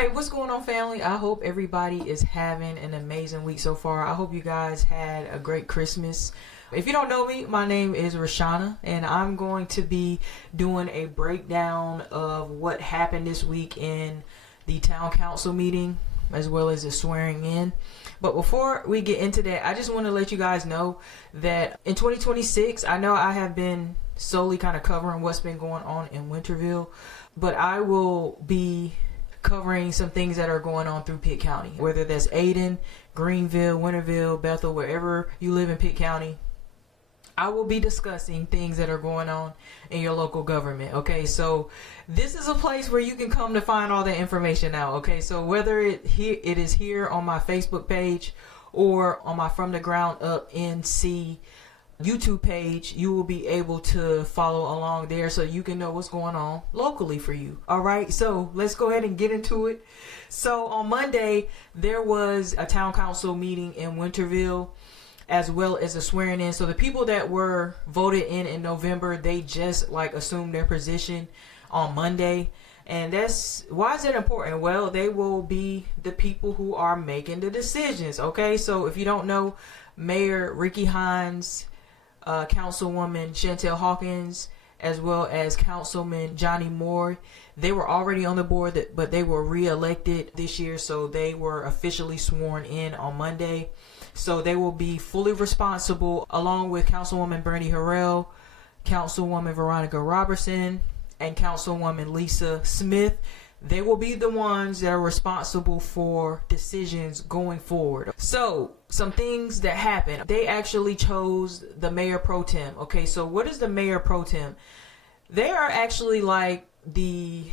Hey, what's going on, family? I hope everybody is having an amazing week so far. I hope you guys had a great Christmas. If you don't know me, my name is Rashana, and I'm going to be doing a breakdown of what happened this week in the town council meeting, as well as the swearing in. But before we get into that, I just want to let you guys know that in 2026, I know I have been solely kind of covering what's been going on in Winterville, but I will be covering some things that are going on through Pitt County, whether that's Ayden, Greenville, Winterville, Bethel, wherever you live in Pitt County. I will be discussing things that are going on in your local government. Okay, so this is a place where you can come to find all that information out. Okay, so whether it is here on my Facebook page or on my From the Ground Up NC YouTube page, you will be able to follow along there so you can know what's going on locally for you. All right, so let's go ahead and get into it. So on Monday, there was a town council meeting in Winterville, as well as a swearing in. So the people that were voted in November, they just assumed their position on Monday. And why is it important? Well, they will be the people who are making the decisions. Okay, so if you don't know, Mayor Ricky Hines, Councilwoman Chantel Hawkins, as well as Councilman Johnny Moore, they were already on the board, but they were re-elected this year, so they were officially sworn in on Monday. So they will be fully responsible, along with Councilwoman Bernie Harrell, Councilwoman Veronica Robertson, and Councilwoman Lisa Smith. They will be the ones that are responsible for decisions going forward. So some things that happened, they actually chose the mayor pro tem. Okay, so what is the mayor pro tem? They are actually like the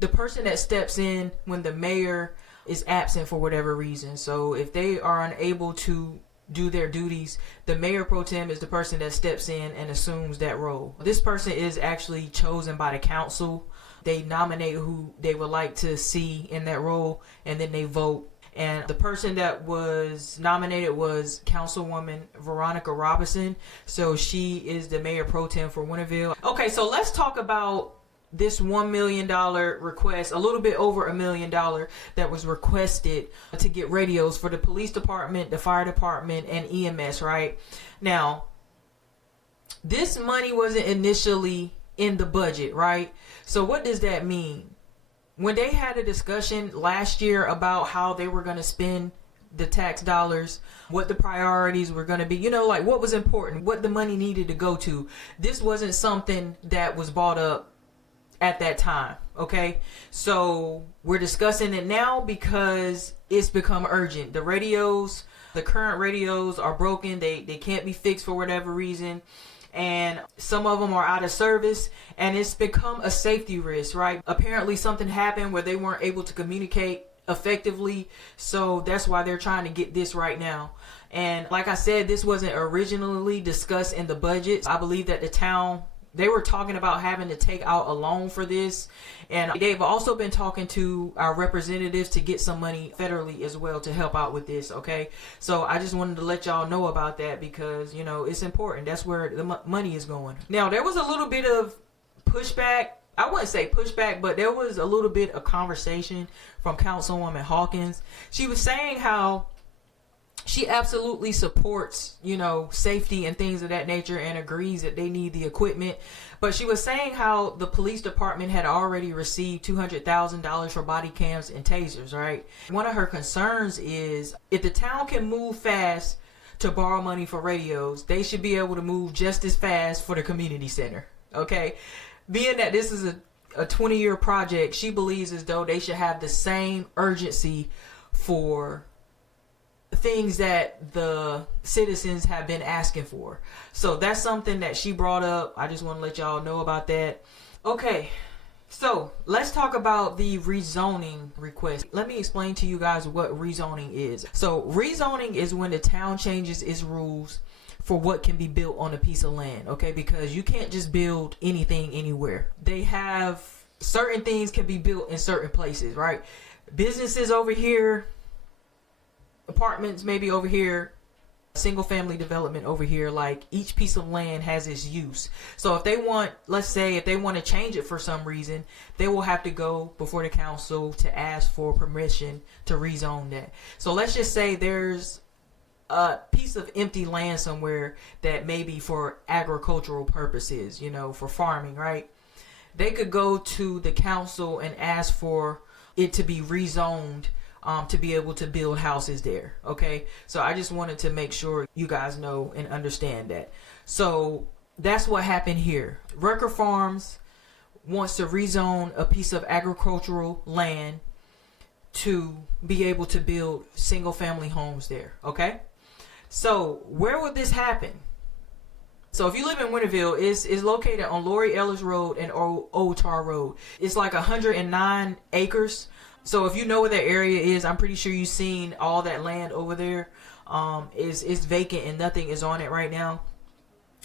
person that steps in when the mayor is absent for whatever reason. So if they are unable to do their duties, the mayor pro tem is the person that steps in and assumes that role. This person is actually chosen by the council. They nominate who they would like to see in that role, and then they vote. And the person that was nominated was Councilwoman Veronica Robertson. So she is the mayor pro tem for Winterville. Okay, so let's talk about this $1 million request, a little bit over $1 million that was requested to get radios for the police department, the fire department, and EMS, right? Now, this money wasn't initially in the budget, right? So what does that mean? When they had a discussion last year about how they were going to spend the tax dollars, what the priorities were going to be, what was important, what the money needed to go to, this wasn't something that was brought up at that time. Okay, so we're discussing it now because it's become urgent. The current radios are broken. They can't be fixed for whatever reason, and some of them are out of service, and it's become a safety risk, right? Apparently something happened where they weren't able to communicate effectively, so that's why they're trying to get this right now. And like I said, this wasn't originally discussed in the budget. I believe that the town, they were talking about having to take out a loan for this, and they've also been talking to our representatives to get some money federally as well to help out with this. Okay, so I just wanted to let y'all know about that because it's important. That's where the money is going. Now, there was a little bit of pushback. I wouldn't say pushback, but there was a little bit of conversation from Councilwoman Hawkins. She was saying how she absolutely supports, safety and things of that nature and agrees that they need the equipment. But she was saying how the police department had already received $200,000 for body cams and tasers, right? One of her concerns is if the town can move fast to borrow money for radios, they should be able to move just as fast for the community center, okay? Being that this is a 20-year project, she believes as though they should have the same urgency for things that the citizens have been asking for. So that's something that she brought up. I just want to let y'all know about that. Okay, so let's talk about the rezoning request. Let me explain to you guys what rezoning is. So rezoning is when the town changes its rules for what can be built on a piece of land, okay? Because you can't just build anything anywhere. They have certain things can be built in certain places, right? Businesses over here, apartments maybe over here, single family development over here, like each piece of land has its use. So if they want, let's say if they want to change it for some reason, they will have to go before the council to ask for permission to rezone that. So let's just say there's a piece of empty land somewhere that may be for agricultural purposes, for farming, right? They could go to the council and ask for it to be rezoned to be able to build houses there. Okay, so I just wanted to make sure you guys know and understand that. So that's what happened here. Rucker Farms wants to rezone a piece of agricultural land to be able to build single family homes there. Okay, so where would this happen? So if you live in Winterville, it's located on Laurie Ellis Road and Old Tar Road. It's like 109 acres. So if you know where that area is, I'm pretty sure you've seen all that land over there. It's vacant and nothing is on it right now.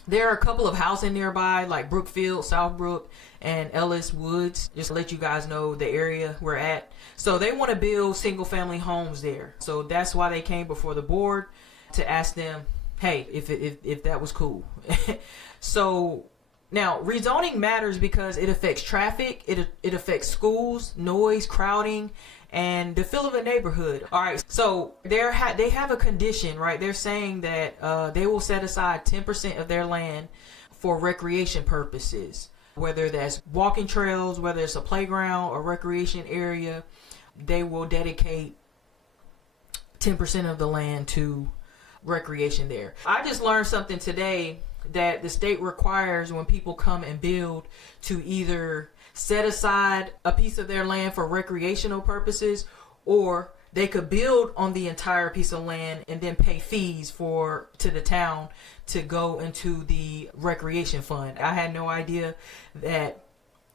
There are a couple of houses nearby, like Brookfield, Southbrook, and Ellis Woods. Just to let you guys know the area we're at. So they want to build single family homes there. So that's why they came before the board to ask them, hey, if that was cool. So now rezoning matters because it affects traffic, it affects schools, noise, crowding, and the feel of a neighborhood. All right, so they have a condition, right? They're saying that they will set aside 10% of their land for recreation purposes, whether that's walking trails, whether it's a playground or recreation area. They will dedicate 10% of the land to recreation there. I just learned something today that the state requires when people come and build to either set aside a piece of their land for recreational purposes, or they could build on the entire piece of land and then pay fees to the town to go into the recreation fund. I had no idea that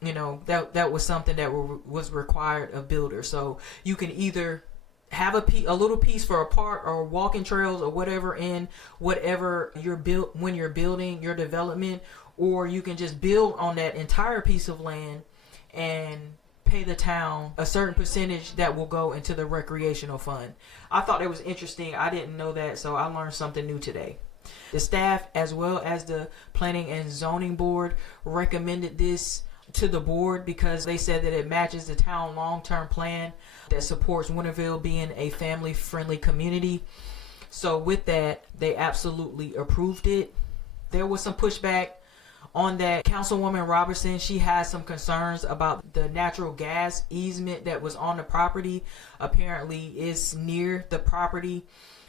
that was something that was required of builders. So you can either have a little piece for a park or walking trails or whatever in whatever when you're building your development, or you can just build on that entire piece of land and pay the town a certain percentage that will go into the recreational fund. I thought it was interesting. I didn't know that, so I learned something new today. The staff, as well as the planning and zoning board, recommended this to the board because they said that it matches the town long-term plan that supports Winterville being a family-friendly community. So with that, they absolutely approved it. There was some pushback on that. Councilwoman Robertson, she has some concerns about the natural gas easement that was on the property. Apparently it's near the property.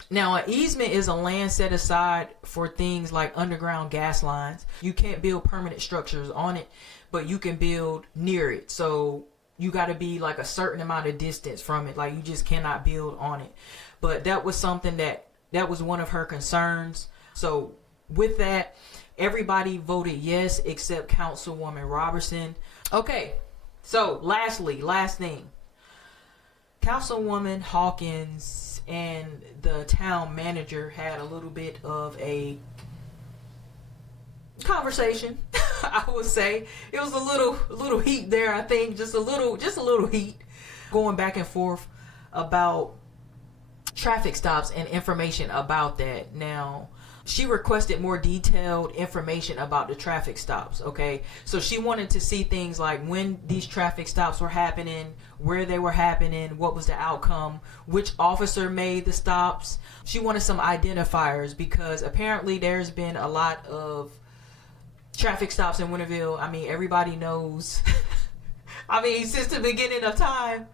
Now, an easement is a land set aside for things like underground gas lines. You can't build permanent structures on it, but you can build near it. So you got to be like a certain amount of distance from it. Like you just cannot build on it. But that was something that was one of her concerns. So with that, everybody voted yes except Councilwoman Robertson. Okay, so last thing. Councilwoman Hawkins and the town manager had a little bit of a conversation. I would say it was a little heat there. I think just a little heat going back and forth about traffic stops and information about that. Now, she requested more detailed information about the traffic stops. Okay, so she wanted to see things like when these traffic stops were happening, where they were happening, what was the outcome, which officer made the stops. She wanted some identifiers because apparently there's been a lot of traffic stops in Winterville. I mean, everybody knows. I mean, since the beginning of time,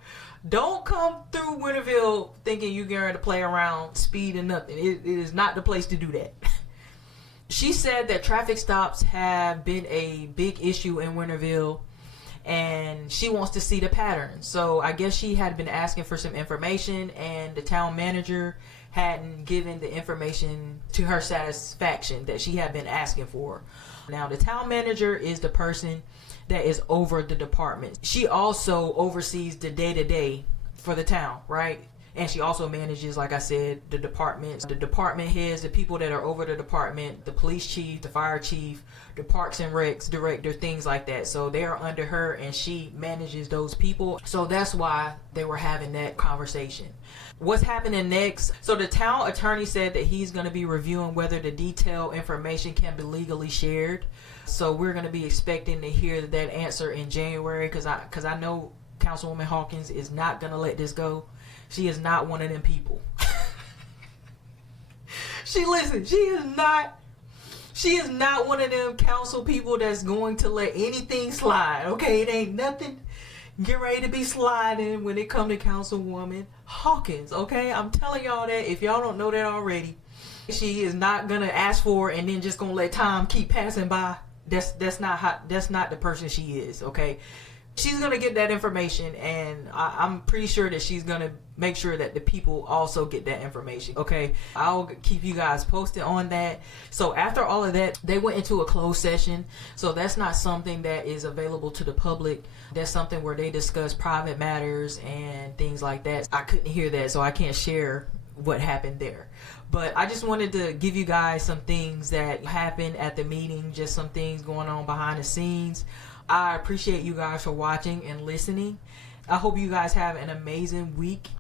don't come through Winterville thinking you're going to play around, speed and nothing. It is not the place to do that. She said that traffic stops have been a big issue in Winterville, and she wants to see the pattern. So I guess she had been asking for some information, and the town manager hadn't given the information to her satisfaction that she had been asking for. Now, the town manager is the person that is over the department. She also oversees the day-to-day for the town, right? And she also manages, like I said, the departments, the department heads, the people that are over the department, the police chief, the fire chief, the parks and recs director, things like that. So they're under her and she manages those people. So that's why they were having that conversation. What's happening next? So the town attorney said that he's going to be reviewing whether the detailed information can be legally shared. So we're going to be expecting to hear that answer in January, because I know Councilwoman Hawkins is not going to let this go. She is not one of them people. She is not one of them council people that's going to let anything slide. Okay, it ain't nothing get ready to be sliding when it come to Councilwoman Hawkins. Okay, I'm telling y'all that if y'all don't know that already. She is not gonna ask for it and then just gonna let time keep passing by. That's not the person she is. Okay, she's gonna get that information, and I'm pretty sure that she's gonna make sure that the people also get that information. Okay, I'll keep you guys posted on that. So after all of that, they went into a closed session. So that's not something that is available to the public. That's something where they discuss private matters and things like that. I couldn't hear that, so I can't share what happened there. But I just wanted to give you guys some things that happened at the meeting, just some things going on behind the scenes. I appreciate you guys for watching and listening. I hope you guys have an amazing week.